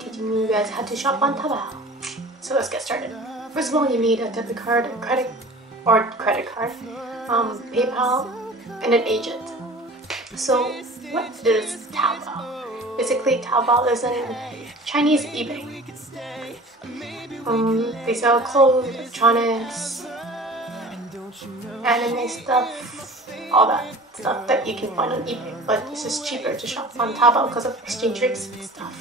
teaching you guys how to shop on Taobao. So let's get started. First of all, you need a debit card, a credit card, PayPal, and an agent. So what is Taobao? Basically, Taobao is a Chinese eBay. They sell clothes, electronics, anime stuff, all that stuff that you can find on eBay, but it's just cheaper to shop on Taobao because of exchange rates and stuff.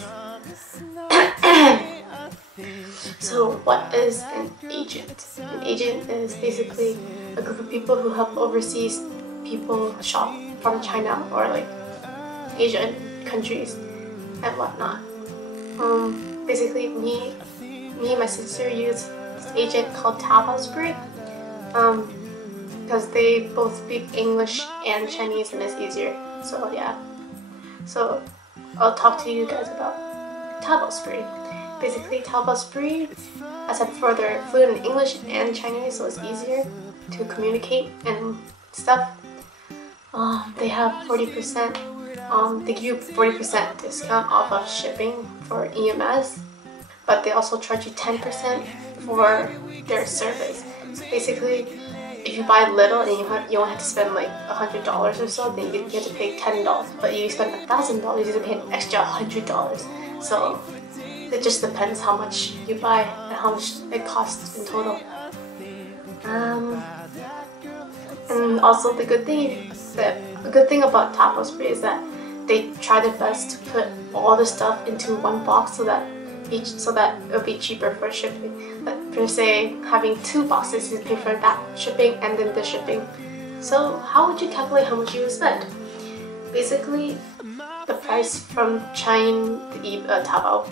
So what is an agent? An agent is basically a group of people who help overseas people shop from China or like Asian countries and whatnot. Basically me and my sister use this agent called Taobao Spree. Because they both speak English and Chinese and it's easier. So yeah. So I'll talk to you guys about Taobao Spree. Basically, Taobao Spree, as I said before, they're fluent in English and Chinese, so it's easier to communicate and stuff. They have 40%. They give you 40% discount off of shipping for EMS, but they also charge you 10% for their service. So basically, if you buy little and you only have to spend like $100 or so, then you have to pay $10. But if you spend $1,000, you have to pay an extra $100. So it just depends how much you buy and how much it costs in total. And also the good thing about Taobao Spree is that they try their best to put all the stuff into one box so that it'll be cheaper for shipping. But per se, having two boxes, you pay for that shipping and then the shipping. So how would you calculate how much you would spend? Basically, the price from China Taobao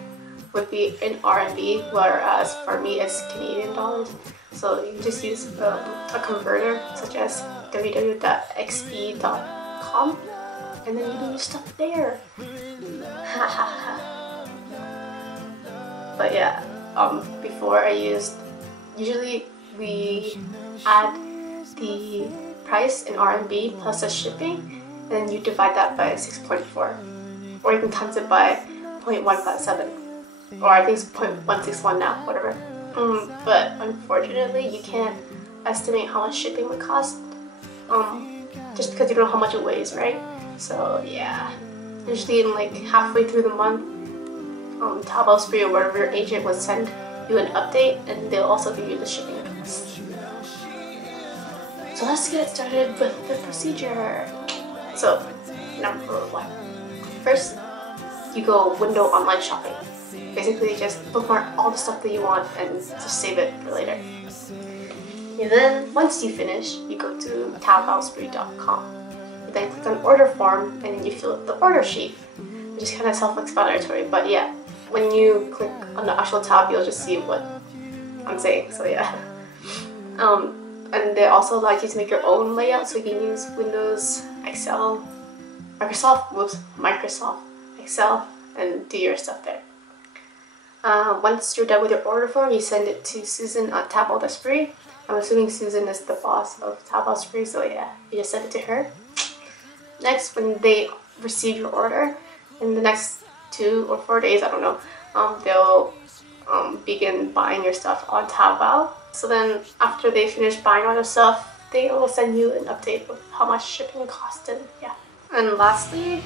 would be in RMB, whereas for me it's Canadian dollars. So you just use a converter such as www.xe.com and then you do your stuff there. But yeah, before usually we add the price in RMB plus the shipping, and then you divide that by 6.4, or you can times it by 0.157, or I think it's 0.161 now, whatever. But unfortunately, you can't estimate how much shipping would cost, just because you don't know how much it weighs, right? So yeah, usually in like halfway through the month, Taobao Spree or whatever your agent would send you an update, and they'll also give you the shipping cost. So let's get started with the procedure. So number 1, first you go window online shopping. Basically just bookmark all the stuff that you want and just save it for later. And then once you finish, you go to taobaospree.com. You then click on order form and then you fill out the order sheet, which is kind of self-explanatory, but yeah, when you click on the actual tab, you'll just see what I'm saying, so yeah. And they also allow you to make your own layout, so you can use Windows, Microsoft Excel, and do your stuff there. Once you're done with your order form, you send it to Susan at Taobao Spree. I'm assuming Susan is the boss of Taobao Spree, so yeah, you just send it to her. Next, when they receive your order, in the next 2 or 4 days, I don't know, they'll begin buying your stuff on Taobao. So then after they finish buying all the stuff, they will send you an update of how much shipping cost, and yeah. And lastly,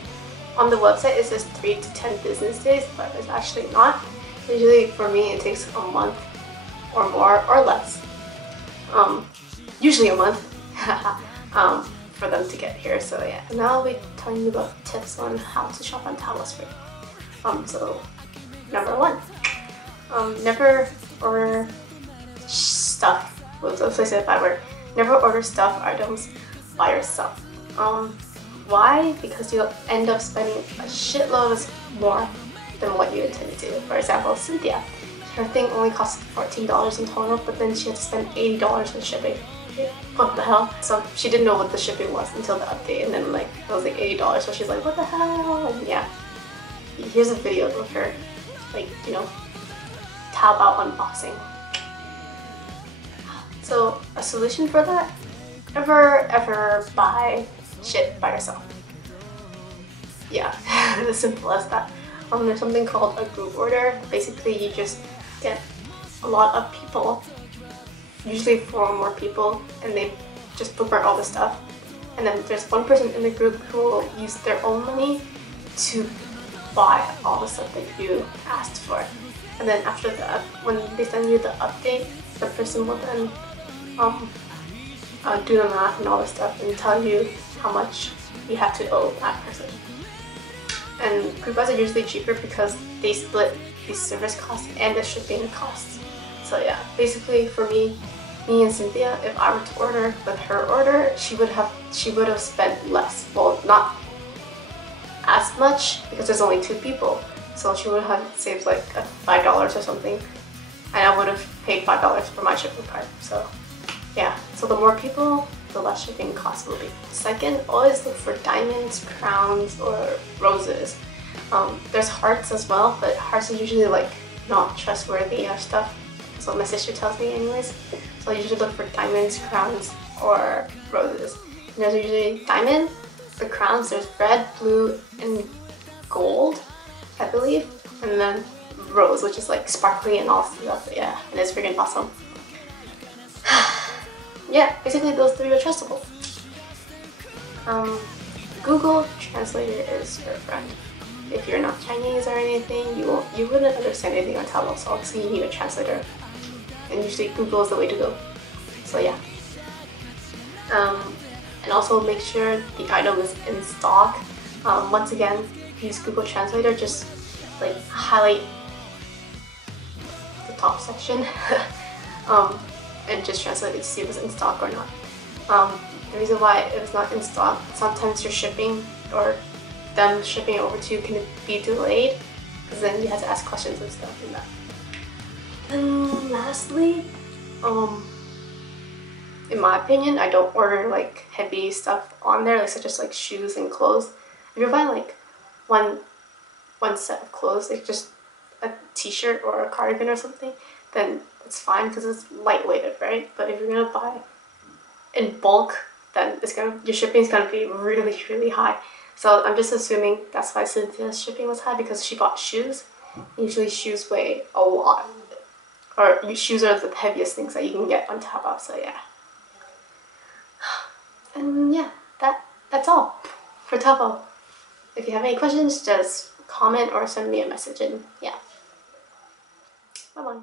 on the website it says 3 to 10 business days, but it's actually not. Usually for me it takes a month or more or less. Usually a month for them to get here, so yeah. And now I'll be telling you about tips on how to shop on Taobao Spree. So number 1, never order stuff. Let's say a bad word. Never order stuff items by yourself. Why? Because you'll end up spending a shitload more than what you intended to. For example, Cynthia, her thing only cost $14 in total, but then she had to spend $80 for shipping. What the hell? So she didn't know what the shipping was until the update, and then like it was like $80, so she's like, what the hell? And yeah, here's a video of her, like, you know, Taobao unboxing. So a solution for that, ever buy shit by yourself. Yeah, as simple as that. There's something called a group order. Basically, you just get a lot of people, usually 4 or more people, and they just bookmark all the stuff. And then there's one person in the group who will use their own money to buy all the stuff that you asked for. And then after that, when they send you the update, the person will then do the math and all the stuff and tell you how much you have to owe that person. And group buys are usually cheaper because they split the service costs and the shipping costs. So yeah, basically for me and Cynthia, if I were to order with her order, she would have spent less. Well, not as much because there's only 2 people. So she would have saved like $5 or something, and I would have paid $5 for my shipping card. So yeah, so the more people, the less shipping costs will be. Second, always look for diamonds, crowns, or roses. There's hearts as well, but hearts are usually like not trustworthy or stuff. That's what my sister tells me anyways. So I usually look for diamonds, crowns, or roses. And there's usually diamond, the crowns, there's red, blue, and gold, I believe. And then rose, which is like sparkly and all stuff. Yeah, and it's freaking awesome. Yeah, basically those 3 are trustable. Google Translator is your friend. If you're not Chinese or anything, you wouldn't understand anything on Taobao, so obviously you need a translator. And usually Google is the way to go. So yeah. And also make sure the item is in stock. Once again, use Google Translator, just like highlight the top section and just translate it to see if it's in stock or not. The reason why it's not in stock, sometimes your shipping or them shipping it over to you can be delayed, because then you have to ask questions and stuff and that. And lastly, in my opinion, I don't order like heavy stuff on there, like such as like shoes and clothes. If you're buying like one set of clothes, like just a t-shirt or a cardigan or something, then it's fine because it's lightweighted, right? But if you're gonna buy in bulk, then your shipping is gonna be really, really high. So I'm just assuming that's why Cynthia's shipping was high, because she bought shoes. Usually shoes weigh a lot, or shoes are the heaviest things that you can get on Taobao. So yeah. And yeah, that's all for Taobao. If you have any questions, just comment or send me a message, and yeah. Bye bye.